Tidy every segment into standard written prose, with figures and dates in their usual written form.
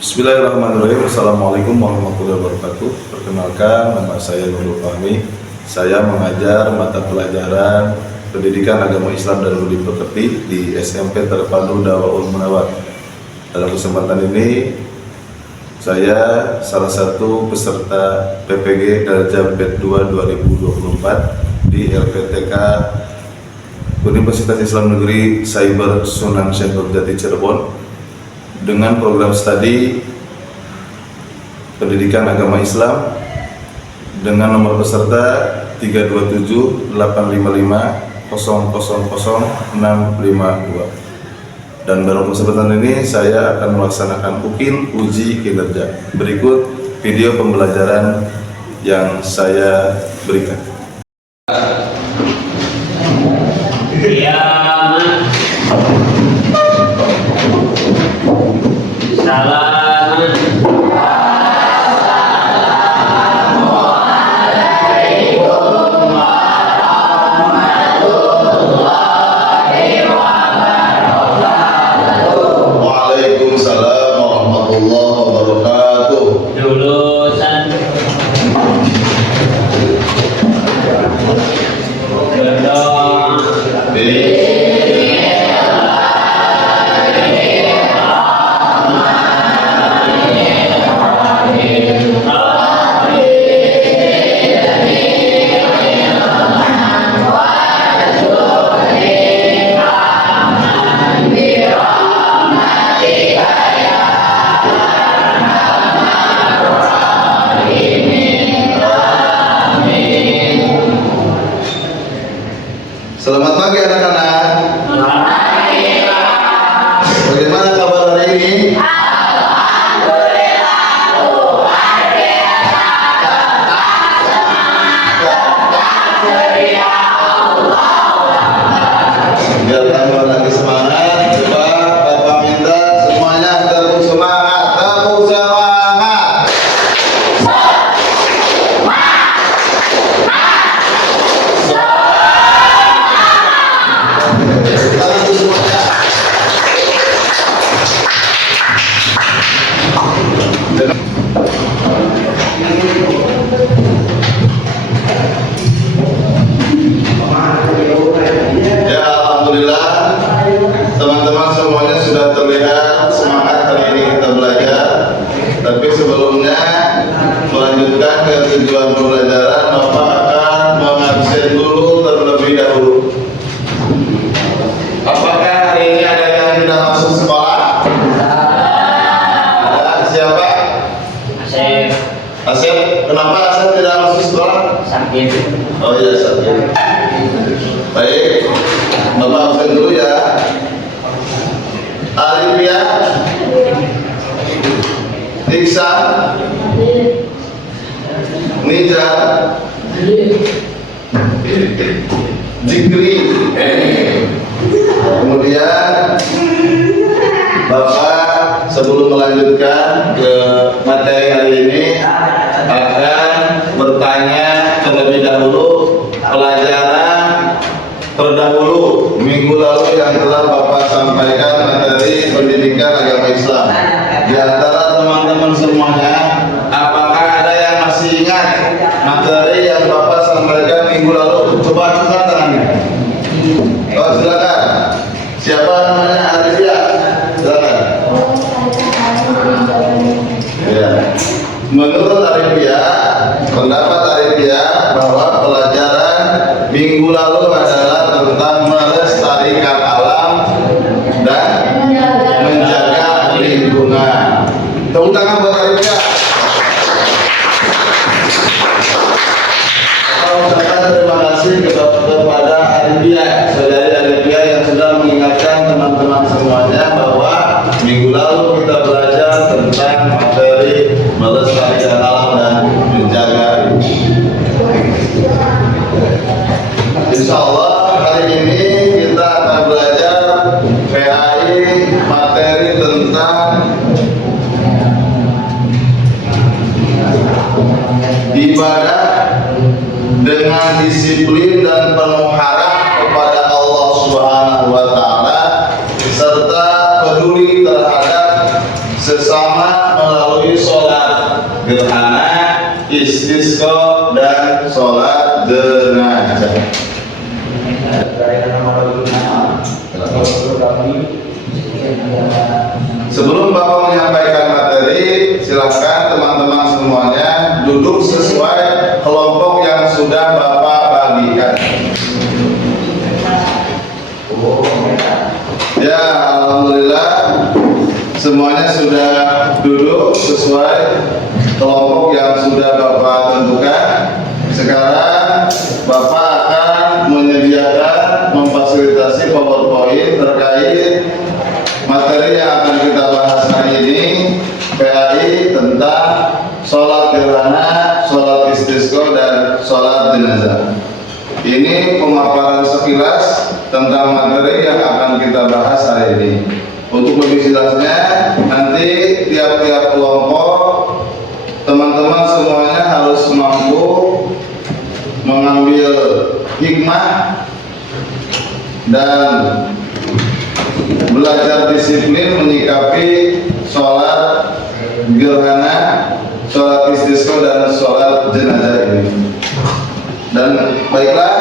Bismillahirrahmanirrahim. Assalamualaikum warahmatullahi wabarakatuh. Perkenalkan, nama saya Nurul Fahmi. Saya mengajar mata pelajaran Pendidikan Agama Islam dan Budi Pekerti di SMP Terpadu Dawaul Munawwar. Dalam kesempatan ini, saya salah satu peserta PPG Darjah Bet 2 2024 di LPTK Universitas Islam Negeri Cyber Sunan Syekh Nurjati Cirebon dengan program studi Pendidikan Agama Islam dengan nomor peserta 32785000652. Dan dalam kesempatan ini saya akan melaksanakan uji kinerja. Berikut video pembelajaran yang saya berikan. Selamat pagi anak-anak. Bagaimana kabar hari ini? Alhamdulillah, luar biasa. Ceria Allah. Biar tambah lagi semangat. Coba Bapak minta semuanya tepuk semangat, tepuk semangat. Ya, alhamdulillah teman-teman semuanya sudah terlihat semangat hari ini kita belajar. Tapi sebelumnya melanjutkan ke tujuan pembelajaran, Bapak akan mengabsen dulu terlebih dahulu. Apakah hari ini ada yang tidak masuk sekolah? Ada. Siapa? Asep. Kenapa Asep tidak masuk sekolah? Sakit. Oh iya, sakit. Baik, Bapak absen dulu ya. Alifia, Iksan, Nizar, Jikri. Kemudian Bapak sebelum melanjutkan ke materi hari ini akan bertanya terlebih dahulu pelajaran terdahulu minggu lalu yang telah Bapak sampaikan materi Pendidikan Agama Islam. Di antara teman-teman semuanya, apakah ada yang masih ingat materi yang Bapak sampaikan minggu lalu? Coba angkat tangannya. Oh, silakan. Siapa namanya? Arifia. Silakan. Ya. Menurut Arifia, pendapat Arifia bahwa pelajaran minggu lalu adalah tentang melestarikan alam dan menjaga lingkungan. Tepuk tangan buat Arifia. Saya ucapkan terima kasih kepada Arifia, saudari Arifia yang sudah mengingatkan teman-teman semuanya bahwa minggu lalu kita belajar tentang materi melestarikan alam dan menjaga lingkungan. Insya Allah hari ini kita akan belajar PAI materi tentang ibadah dengan disiplin dan penuh harap kepada Allah Subhanahu wa Ta'ala serta peduli terhadap sesama melalui sholat gerhana, istisqa dan sholat jenazah. Sebelum Bapak menyampaikan materi, silakan teman-teman semuanya duduk sesuai kelompok yang sudah Bapak bagikan. Ya, alhamdulillah semuanya sudah duduk sesuai kelompok yang sudah Bapak tentukan. Sekarang Bapak akan menyediakan, memfasilitasi PowerPoint terkait materi yang akan kita bahas hari ini, PAI tentang sholat gerhana, sholat istisqa dan sholat jenazah. Ini pemaparan sekilas tentang materi yang akan kita bahas hari ini. Untuk lebih jelasnya, nanti tiap-tiap kelompok teman-teman semuanya harus mampu mengambil hikmah dan belajar disiplin menyikapi sholat gerhana, sholat istisqa dan sholat jenazah ini. Dan baiklah,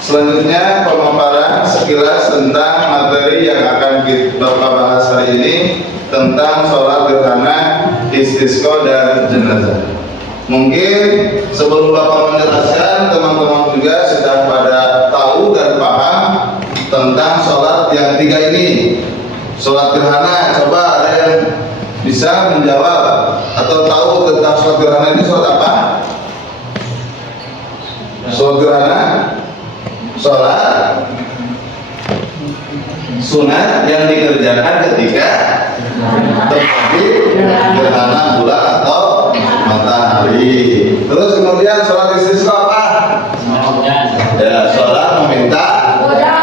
selanjutnya pemaparan sekilas tentang materi yang akan kita bahas hari ini tentang sholat gerhana, istisqa dan jenazah. Mungkin sebelum Bapak menjelaskan, teman-teman juga sudah pada tahu dan paham tentang sholat yang tiga ini. Sholat gerhana, coba ada yang bisa menjawab atau tahu tentang sholat gerhana ini sholat apa? Sholat gerhana, sholat sunat yang dikerjakan ketika terjadi gerhana bulan atau matahari. Terus kemudian sholat istisqa apa? Ya, sholat meminta hujan.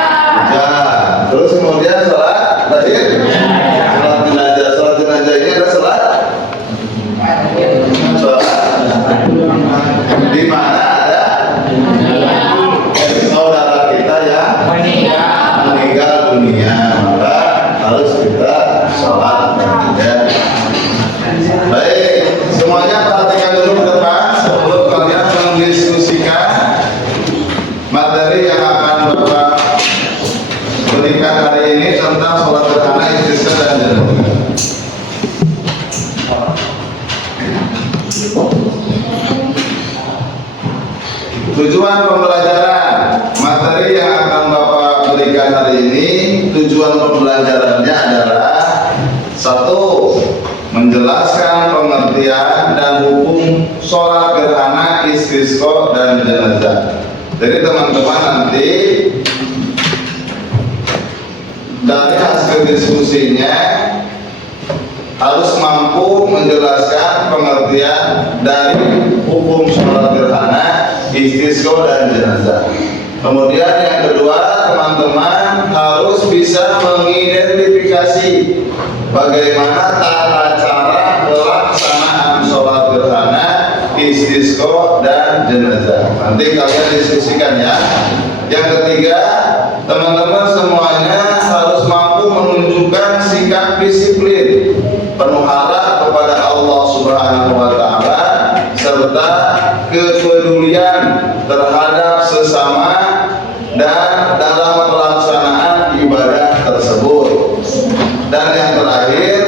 Terus kemudian sholat tadi sholat jenazah. Sholat jenazah ini adalah sholat di mana ada saudara kita yang meninggal dunia, maka harus kita sholat. Ya. Baik, semuanya perhatikan dulu ke depan sebelum kalian mendiskusikan materi yang akan Bapak berikan hari ini tentang sholat gerhana, istisqa dan jenazah. Tujuan pembelajaran materi yang akan Bapak berikan hari ini, tujuan pembelajarannya adalah satu, menjelaskan pengertian dan hukum sholat gerhana, istisqa dan jenazah. Jadi teman-teman nanti dari hasil diskusinya harus mampu menjelaskan pengertian dari hukum sholat gerhana, istisqa dan jenazah. Kemudian yang kedua, teman-teman harus bisa mengidentifikasi bagaimana tata cara pelaksanaan sholat gerhana, istisqa dan jenazah. Nanti kalian diskusikan ya. Yang ketiga, teman-teman semuanya harus mampu menunjukkan sikap disiplin, penuh harap kepada Allah Subhanahu wa Ta'ala, serta kepedulian terhadap sesama dan dalam pelaksanaan ibadah tersebut. Dan yang terakhir,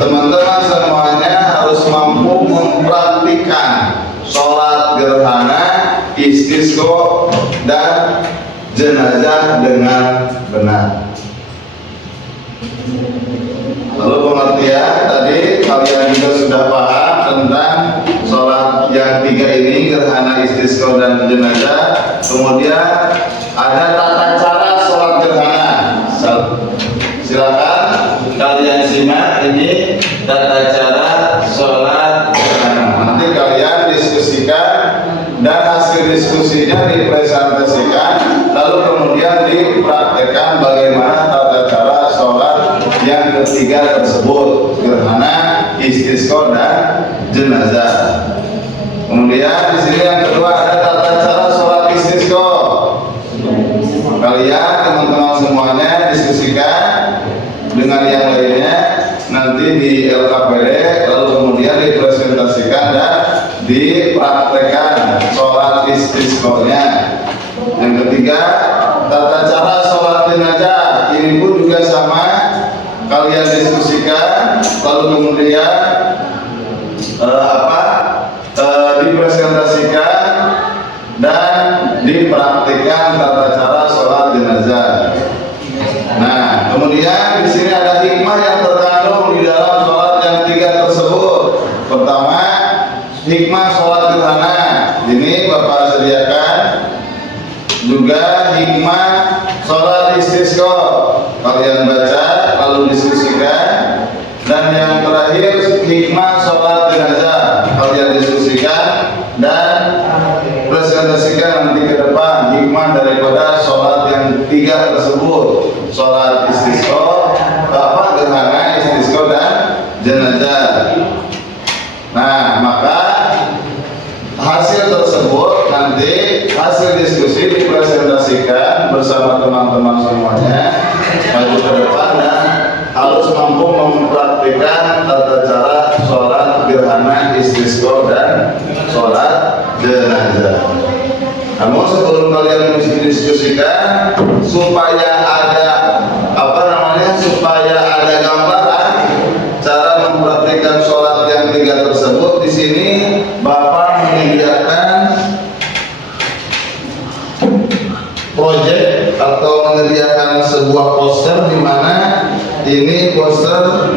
teman-teman semuanya harus mampu mempraktikkan sholat gerhana, istisqa dan jenazah dengan benar. Lalu pengertian tadi kalian juga sudah paham tentang sholat yang tiga ini, gerhana, istisqa dan jenazah. Kemudian ada tata cara sholat gerhana. Silakan kalian simak ini tata cara sholat gerhana. Nanti kalian diskusikan dan hasil diskusinya dipresentasikan, lalu kemudian dipraktekkan bagaimana tata cara sholat yang ketiga tersebut, gerhana, istisqa dan jenazah. Kemudian di sini yang kedua ada tata cara sholat istisqa. Kalian teman-teman semuanya diskusikan dengan yang lainnya, nanti di LKPD, lalu kemudian dipresentasikan dan dipraktekkan sholat istisqonya. Yang ketiga, tata cara sholat jenazah. Ini pun juga sama, kalian diskusikan, lalu kemudian dipresentasikan dan dipraktikkan tata cara sholat jenazah. Nah, kemudian di sini ada hikmah yang terkandung di dalam sholat yang tiga tersebut. Pertama, hikmah sholat gerhana. Ini Bapak sediakan. Juga hikmah sholat istisqa. Kalian baca lalu diskusikan. Dan yang terakhir hikmah sholat jenazah. Kalian diskusikan dan presentasikan nanti ke depan hikmah daripada sholat yang tiga tersebut, sholat istisqa, gerhana, istisqa dan jenazah. Nah, maka hasil tersebut nanti hasil diskusi dipresentasikan bersama teman-teman semuanya maju ke depan dan harus mampu mempraktikkan tata cara sholat gerhana, istisqa dan sholat jenazah. Namun sebelum kalian mendiskusikan supaya ada supaya ada gambaran cara mempraktikkan sholat yang tiga tersebut, di sini Bapak menyediakan proyek atau menyediakan sebuah poster di mana ini poster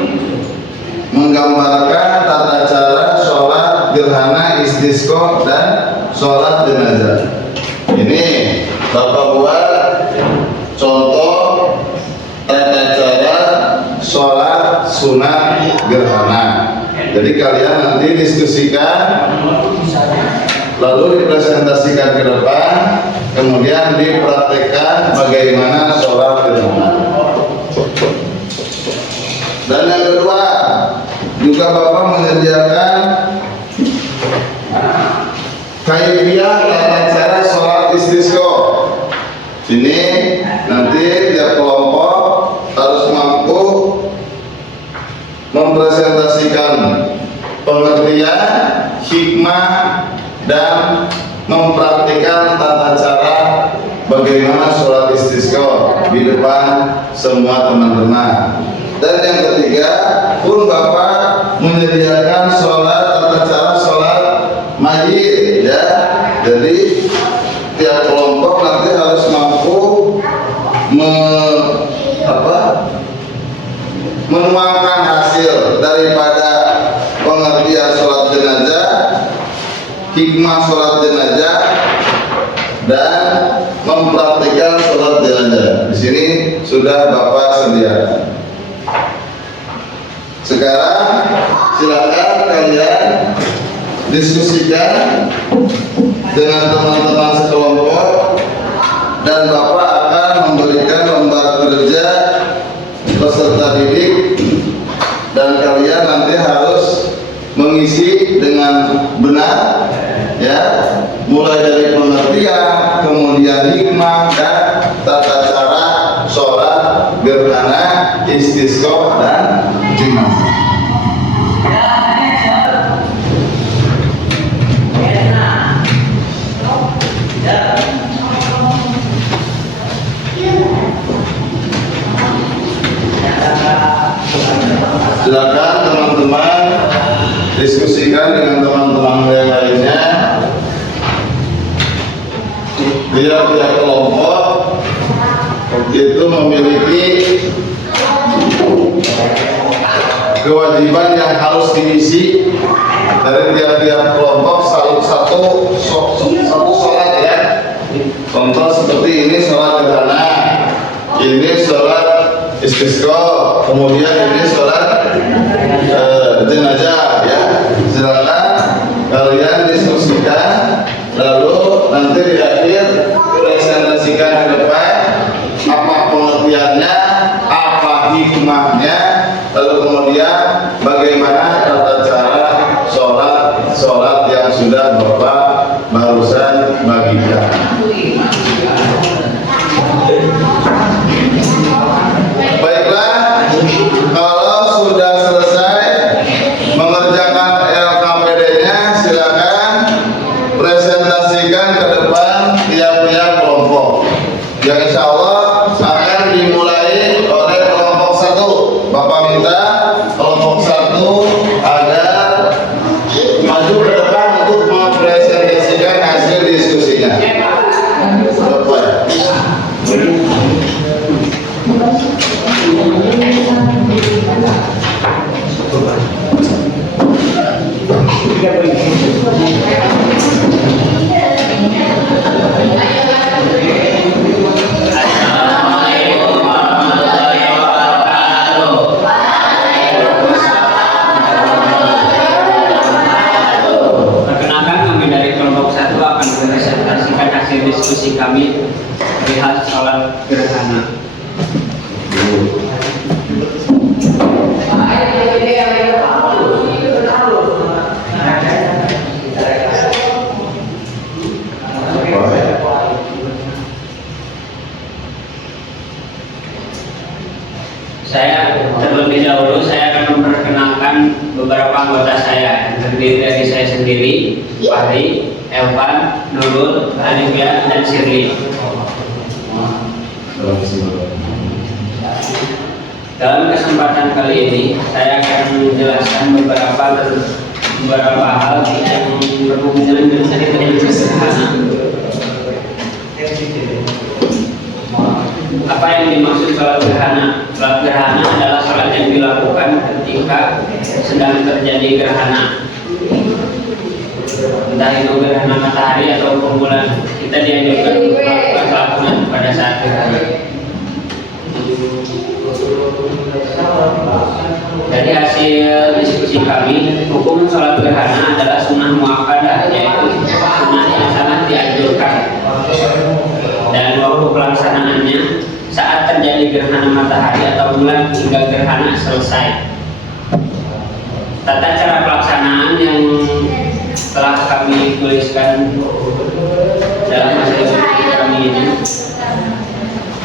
menggambarkan tata cara sholat gerhana, istisqa dan sholat jenazah. Ini Bapak buat contoh tata cara sholat sunat gerhana. Jadi kalian nanti diskusikan, lalu dipresentasikan ke depan, kemudian dipraktekkan bagaimana sholat gerhana. Dan yang kedua, juga Bapak menyediakan kaifiyah tata cara sholat istisqa. Ini nanti tiap kelompok harus mampu mempresentasikan pengertian, hikmah, dan mempraktikkan tata cara bagaimana sholat istisqa di depan semua teman-teman. Dan yang ketiga pun Bapak menyediakan tata cara sholat mayit, ya. Jadi tiap kelompok nanti harus mampu menuangkan hasil daripada pengertian sholat jenazah, hikmah sholat jenazah, dan mempraktikkan sholat jenazah. Di sini sudah Bapak sediakan. Sekarang silakan kalian diskusikan dengan teman-teman sekelompok dan Bapak akan memberikan lembar kerja peserta didik dan kalian nanti harus mengisi dengan benar, ya, mulai dari pengertian, kemudian hikmah dan tata cara sholat gerhana, istisqa dan jenazah. Silakan teman-teman diskusikan dengan teman-teman yang lainnya. Tiap kelompok itu memiliki kewajiban yang harus diisi dari tiap-tiap kelompok satu sholat, ya. Contoh seperti ini sholat gerhana, ini sholat istisqa, kemudian ini sholat jenazah, ya. Silakan kalian diskusikan, lalu nanti di akhir presentasikan ke depan apa pengertiannya, apa hikmahnya, lalu kemudian bagaimana tata cara sholat yang sudah Bapak barusan bagikan. Baiklah, kalau sudah selesai Assalamualaikum warahmatullahi wabarakatuh. Perkenalkan, kami dari kelompok 1 akan mempresentasikan hasil diskusi kami perihal sholat gerhana. Terlebih dahulu saya akan memperkenalkan beberapa anggota saya yang terdiri dari saya sendiri, Fahri, Elvan, Nurul, Alivia, dan Shirley. Dalam kesempatan kali ini saya akan menjelaskan beberapa hal yang berhubungan dengan cerita sederhana. Apa yang dimaksud sholat gerhana? Sholat gerhana adalah sholat yang dilakukan ketika sedang terjadi gerhana, entah itu gerhana matahari atau rembulan. Kita dianjurkan untuk melakukan pada saat gerhana. Dari hasil diskusi kami, hukum sholat gerhana adalah sunnah muakkadah, yaitu sunnah yang sangat dianjurkan. Dan waktu pelaksanaannya saat terjadi gerhana matahari atau bulan hingga gerhana selesai. Tata cara pelaksanaan yang telah kami tuliskan dalam hasil diskusi kami ini,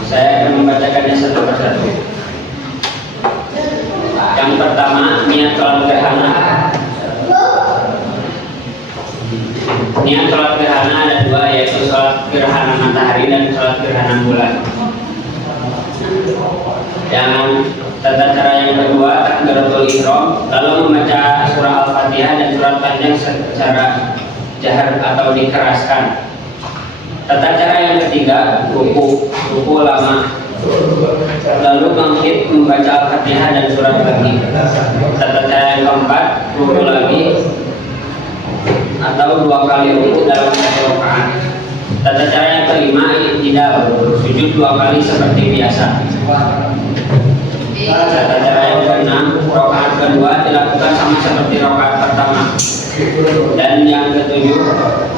saya akan membacakannya satu persatu. Yang pertama, niat sholat gerhana. Niat sholat gerhana ada dua, yaitu sholat gerhana matahari dan sholat gerhana bulan. Yang tata cara yang kedua, takbiratul ihram, lalu membaca surah Al-Fatihah dan surat panjang secara jahar atau dikeraskan. Tata cara yang ketiga, ruku lama, lalu bangkit membaca Al-Fatihah dan surat lagi. Tata cara yang keempat, ruku lagi atau 2 kali ruku dalam 1 rakaat. Tata cara yang kelima, i'tidal, sujud 2 kali seperti biasa. Tata cara yang keenam, rakaat kedua dilakukan sama seperti rakaat pertama. Dan yang ketujuh,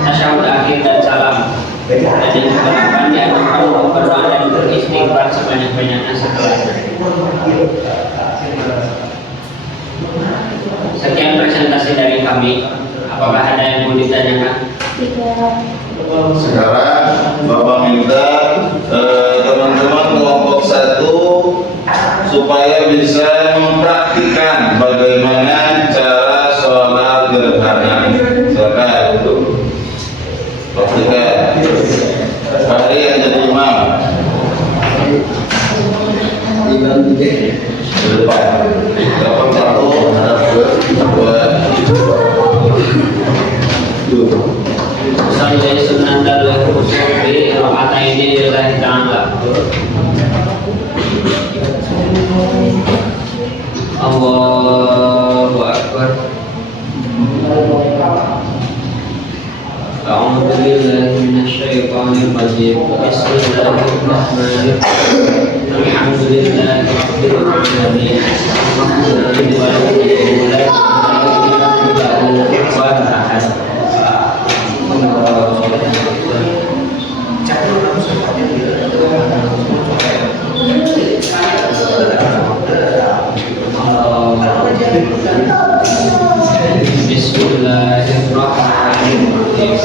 tasyahud akhir dan salam. Dan yang kedelapan, dianjurkan untuk berdoa dan beristighfar sebanyak-banyaknya setelahnya. Sekian presentasi dari kami. Apakah ada yang mau ditanyakan? Sekarang Bapak minta teman-teman kelompok 1 supaya bisa mempraktikkan bagaimana cara sholat gerhana. Silakan praktikkan. Hari yang jadi imam di depan. Kelompok 1 hadap ke 2. Salli sunnatal khusfi raka'ataini lillahi ta'ala. Allahu akbar. A'udzu billahi minasyaitonir rajim. Bismillahirrahmanirrahim. Alhamdulillahi rabbil alamin. Arrahmanir rahim. Bismillahirrahmanirrahim.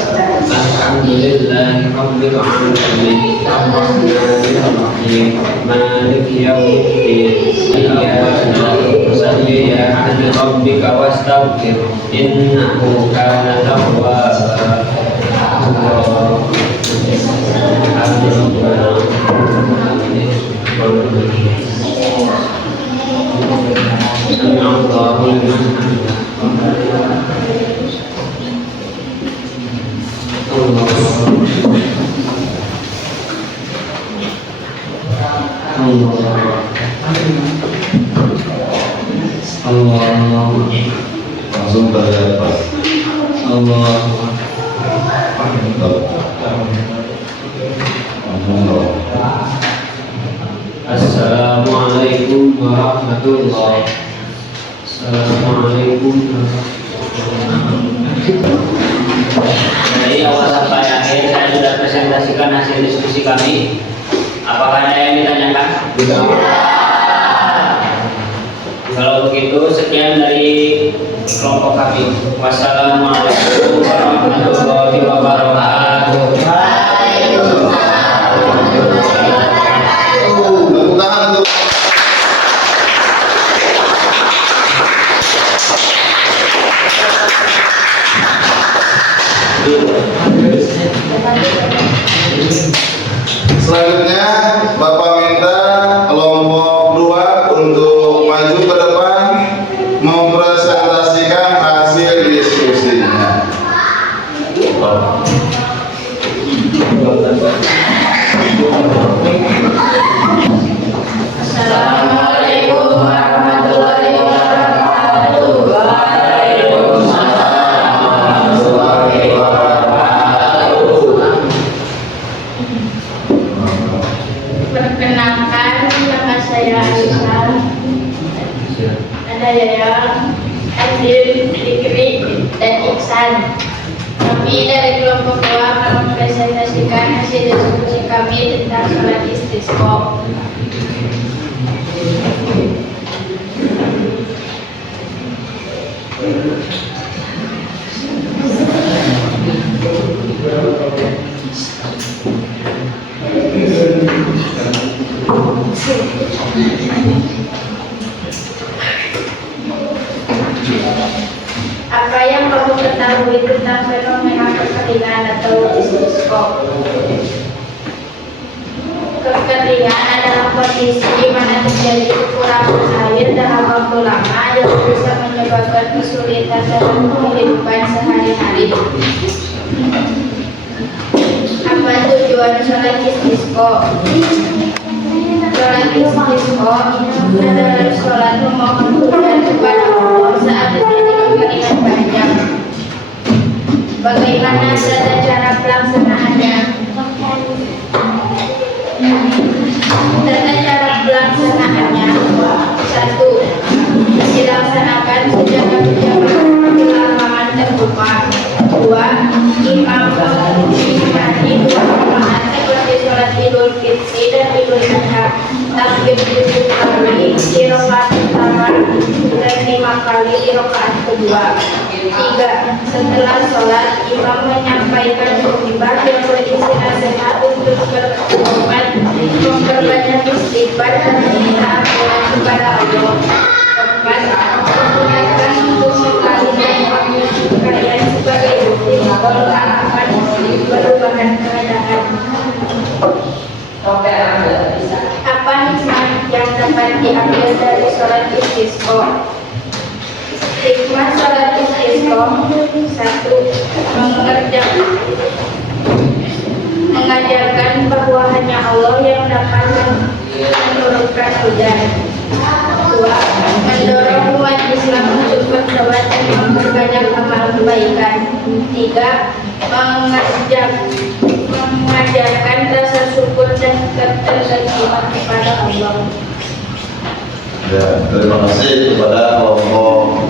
Alhamdulillahi rabbil alamin. Arrahmanir rahim. Maliki yaumiddin. Iyyaka na'budu wa iyyaka nasta'in. Rabbika wastaghfir. Innahu kana tawwaba. Allah Langsung terlihat Pak. Assalamualaikum warahmatullahi. Assalamualaikum Dari awal sampai akhir saya sudah presentasikan hasil diskusi kami. Apakah ada yang ditanyakan? Kalau begitu sekian dari kelompok kami. Wassalamualaikum warahmatullahi wabarakatuh. Tepuk tangan untuk selanjutnya Bapak minta kelompok 2 untuk maju ke depan mempresentasikan hasil diskusinya. Assalamualaikum warahmatullahi wabarakatuh. Perkenalkan, nama saya Aisyah. Ada Yayang, Adil, Fikri, dan Iksan. Kami dari kelompok 2 akan mempresentasikan hasil diskusi kami tentang sholat istisqa. Apa yang kamu ketahui tentang fenomena kekeringan atau istisqa? Kekeringan adalah kondisi di mana terjadi kekurangan air dalam waktu lama yang bisa menyebabkan kesulitan dalam kehidupan sehari-hari. Apa tujuan sholat istisqa? Sholat istisqa adalah sholat memohon hujan kepada Allah saat terjadi kekeringan banyak. Bagaimana tata cara pelaksanaannya? Tata cara pelaksanaannya: 1. Dilaksanakan secara berjamaah di lapangan terbuka. 2. Imam mengimani 2 rakaat seperti sholat Idul Fitri dan Idul Adha. Takbir 7 kali di rakaat pertama dan 5 kali di rakaat kedua. 3. Setelah sholat, imam menyampaikan khutbah yang berisi nasihat untuk bertobat, memperbanyak istighfar dan meminta ampunan kepada Allah. 4. Menggunakan untuk mengalihkan waktu kekayaan sebagai bukti bahwa akan perubahan keadaan. Apa hikmah yang dapat diambil dari sholat istisqa? Hikmah sholat istisqa: 1. Mengajarkan bahwa hanya Allah yang dapat menurunkan hujan. 2. Mendorong umat Islam untuk bertobat dan memperbanyak amal kebaikan. 3. Mengajarkan rasa syukur dan ketergantungan kepada Allah. Ya, terima kasih kepada kelompok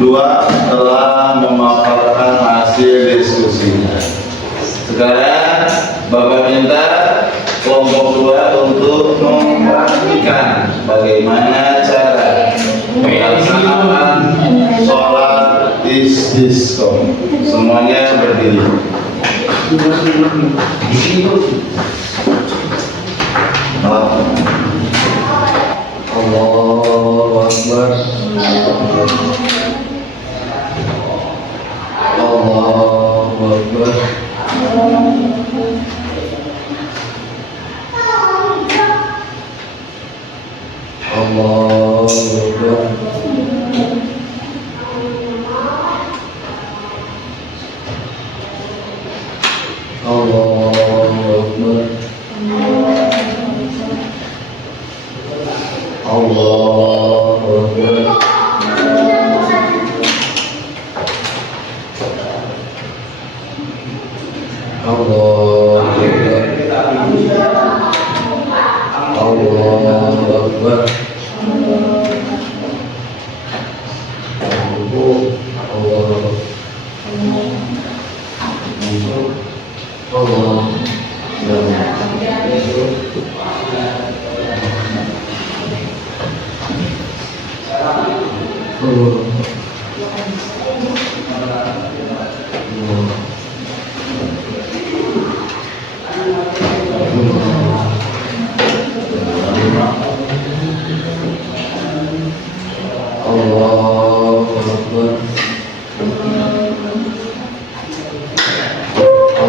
2 telah memaparkan hasil diskusinya. Sekarang Bapak minta kelompok 2 untuk mempraktikkan bagaimana cara melaksanakan sholat istisqa. Semuanya berdiri. Allahu Akbar. Allahu Akbar. Allahu Akbar. Allahu Akbar. Allahu Akbar.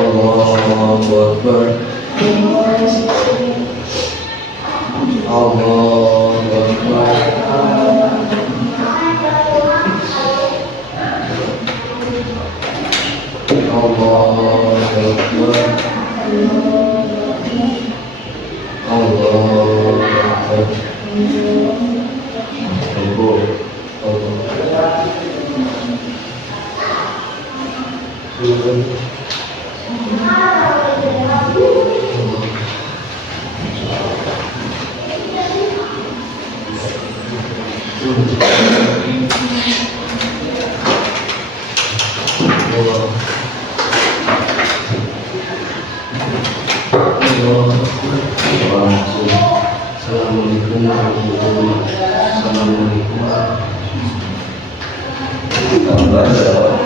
Allahu Akbar. Allahu Akbar. Allahu Akbar. Allahu Akbar. Assalamualaikum warahmatullahi wabarakatuh.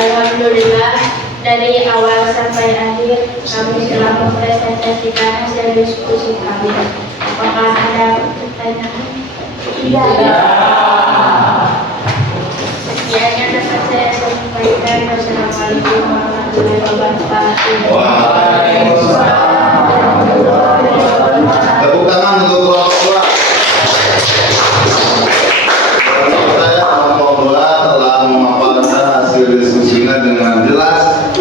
Alhamdulillah, dari awal sampai akhir kami telah mempresentasikan hasil diskusi kami. Apakah ada pertanyaan? Tidak. Sekian yang dapat saya sampaikan. Wassalamualaikum warahmatullahi wabarakatuh. Waalaikumsalam. Tepuk tangan untuk kelompok 2. Saya kelompok 2 telah memaparkan hasil diskusinya dengan jelas.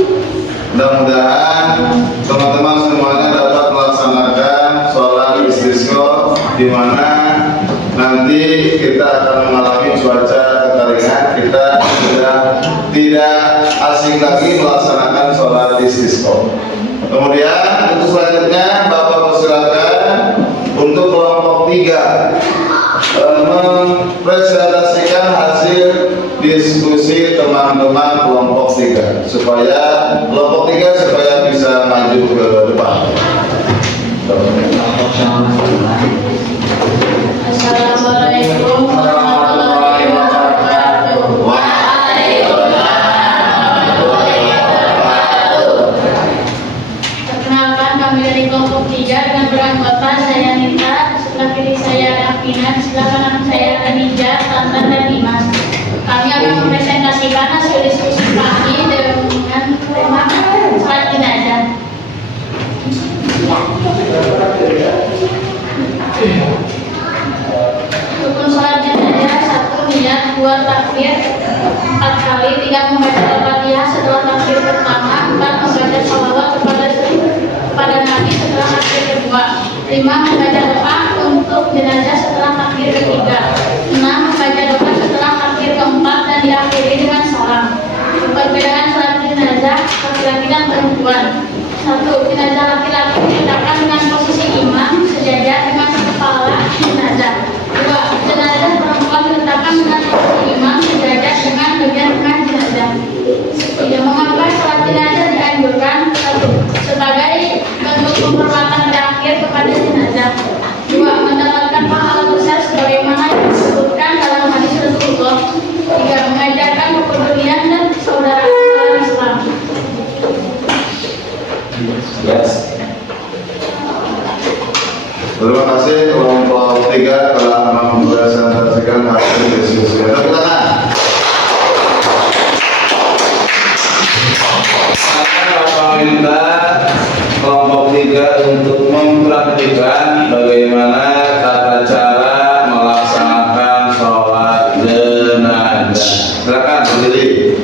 Mudah-mudahan teman-teman semuanya dapat melaksanakan sholat istisqa, di mana nanti kita akan mengalami cuaca kekeringan. Kita sudah tidak asing lagi melaksanakan sholat istisqa. Kemudian untuk selanjutnya Bapak persilakan untuk kelompok 3 mempresentasikan hasil diskusi teman-teman kelompok 3 supaya kelompok 3 supaya bisa maju ke depan. Assalamualaikum warahmatullahi wabarakatuh. Perkenalkan, kami dari kelompok 3 dengan beranggota saya Nita, sebelah kiri saya Afina, sebelah kanan saya Anija, Tantan, dan Dimas. Kami akan mempresentasikan hasil diskusi kami dengan tema sholat jenazah. Rukun sholat jenazah: 1. Niat, 2. Takbir 4 kali, 3. Membaca Al-Fatihah setelah takbir pertama, 4. Membaca sholawat kepada Nabi setelah takbir kedua, 5. Membaca doa untuk jenazah setelah takbir ketiga, 6. Membaca doa setelah takbir keempat dan diakhiri dengan salam. Perbedaan sholat jenazah laki-laki dan perempuan: 1. Jenazah laki-laki diletakkan dengan posisi imam sejajar dengan kepala jenazah. 2. Jenazah perempuan diletakkan dengan posisi imam sejajar dengan bagian tengah jenazah. 3. Mengapa sholat jenazah dianjurkan? 1. Sebagai bentuk penghormatan terakhir kepada jenazah. 2. Mendapatkan pahala besar sebagaimana yang disebutkan dalam hadis Rasulullah. 3. Mengajarkan kepedulian dan persaudaraan dalam Islam. Yes. Terima kasih kelompok 3 telah mempresentasikan hasil diskusi. Tepuk tangan. Saya minta kelompok 3 untuk mempraktikkan bagaimana tata cara melaksanakan sholat jenazah. Silakan berdiri.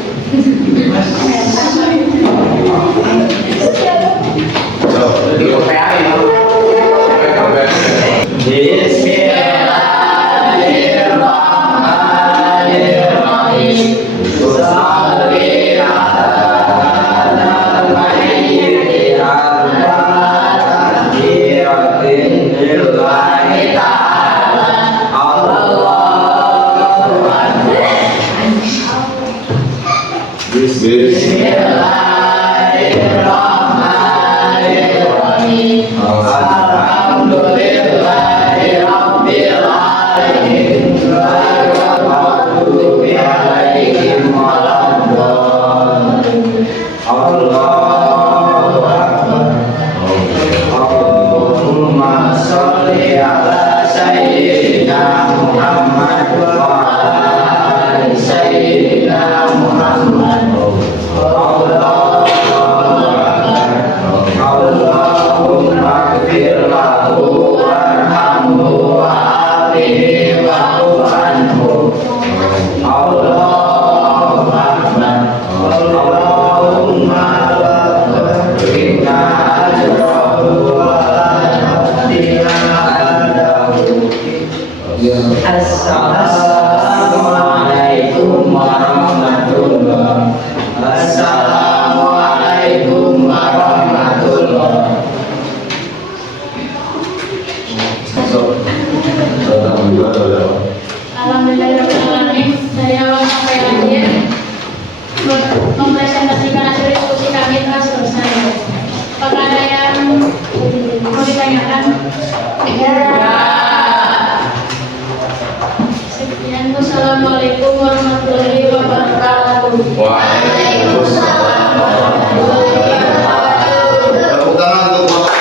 Assalamualaikum warahmatullahi wabarakatuh. Waalaikumsalam warahmatullahi wabarakatuh. Tepuk tangan untuk Bapak.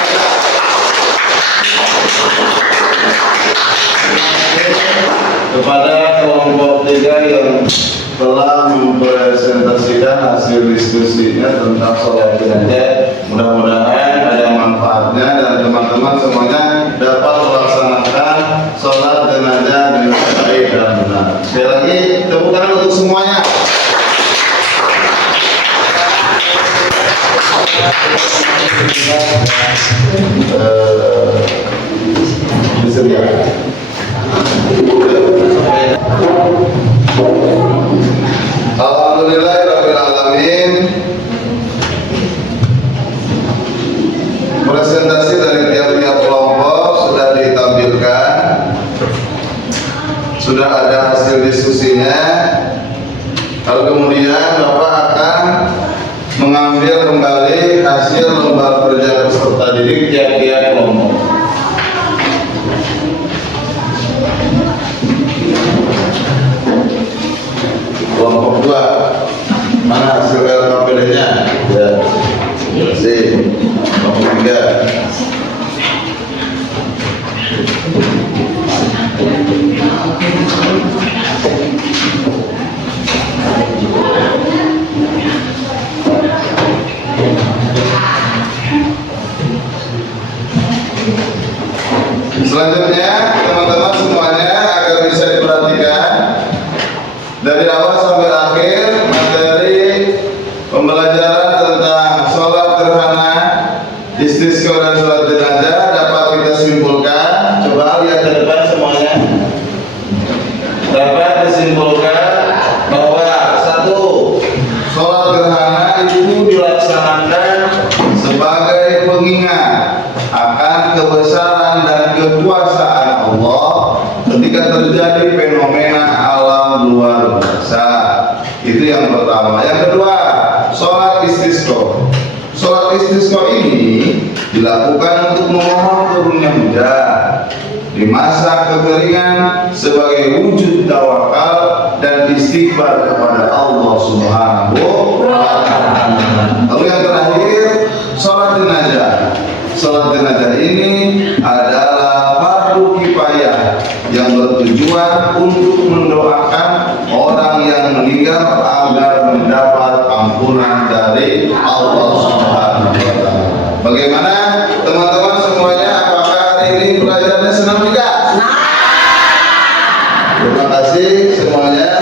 Kepada kelompok 3 yang telah mempresentasikan hasil diskusinya tentang sholat jenazah, mudah-mudahan ada manfaatnya dan teman-teman semuanya dapat melaksanakan sholat jenazah dengan baik dan benar. Sekali lagi tepuk tangan untuk semuanya. Disediakan. Alhamdulillahirrahmanirrahim. Presentasi dari tiap-tiap kelompok sudah ditampilkan. Sudah ada hasil diskusinya. Lalu kemudian Bapak akan mengambil kembali hasil lembar kerja peserta didik tiap-tiap kelompok. Kelompok 2, mana hasil LKPD-nya? Ya. Kelompok 3. Selanjutnya teman-teman semuanya agar bisa diperhatikan dari awal sampai akhir materi pembelajaran tentang sholat gerhana, istisqa dan sholat jenazah dapat kita simpulkan. Coba lihat ke depan semuanya. Dapat disimpulkan bahwa 1. Sholat gerhana itu dilaksanakan sebagai pengingat akan kebesaran dan kekuasaan Allah ketika terjadi fenomena alam luar biasa. Itu yang pertama. Yang kedua, sholat istisqa. Sholat istisqa ini dilakukan untuk memohon turunnya hujan di masa kekeringan sebagai wujud tawakal dan istighfar kepada Allah Subhanahu wa Ta'ala. Lalu yang terakhir, sholat jenazah. Sholat jenazah ini adalah fardu kifayah yang bertujuan untuk mendoakan orang yang meninggal agar mendapat ampunan dari Allah Subhanahu wa Ta'ala. Bagaimana teman-teman semuanya? Apakah hari ini pelajarannya senang tidak? Terima kasih semuanya.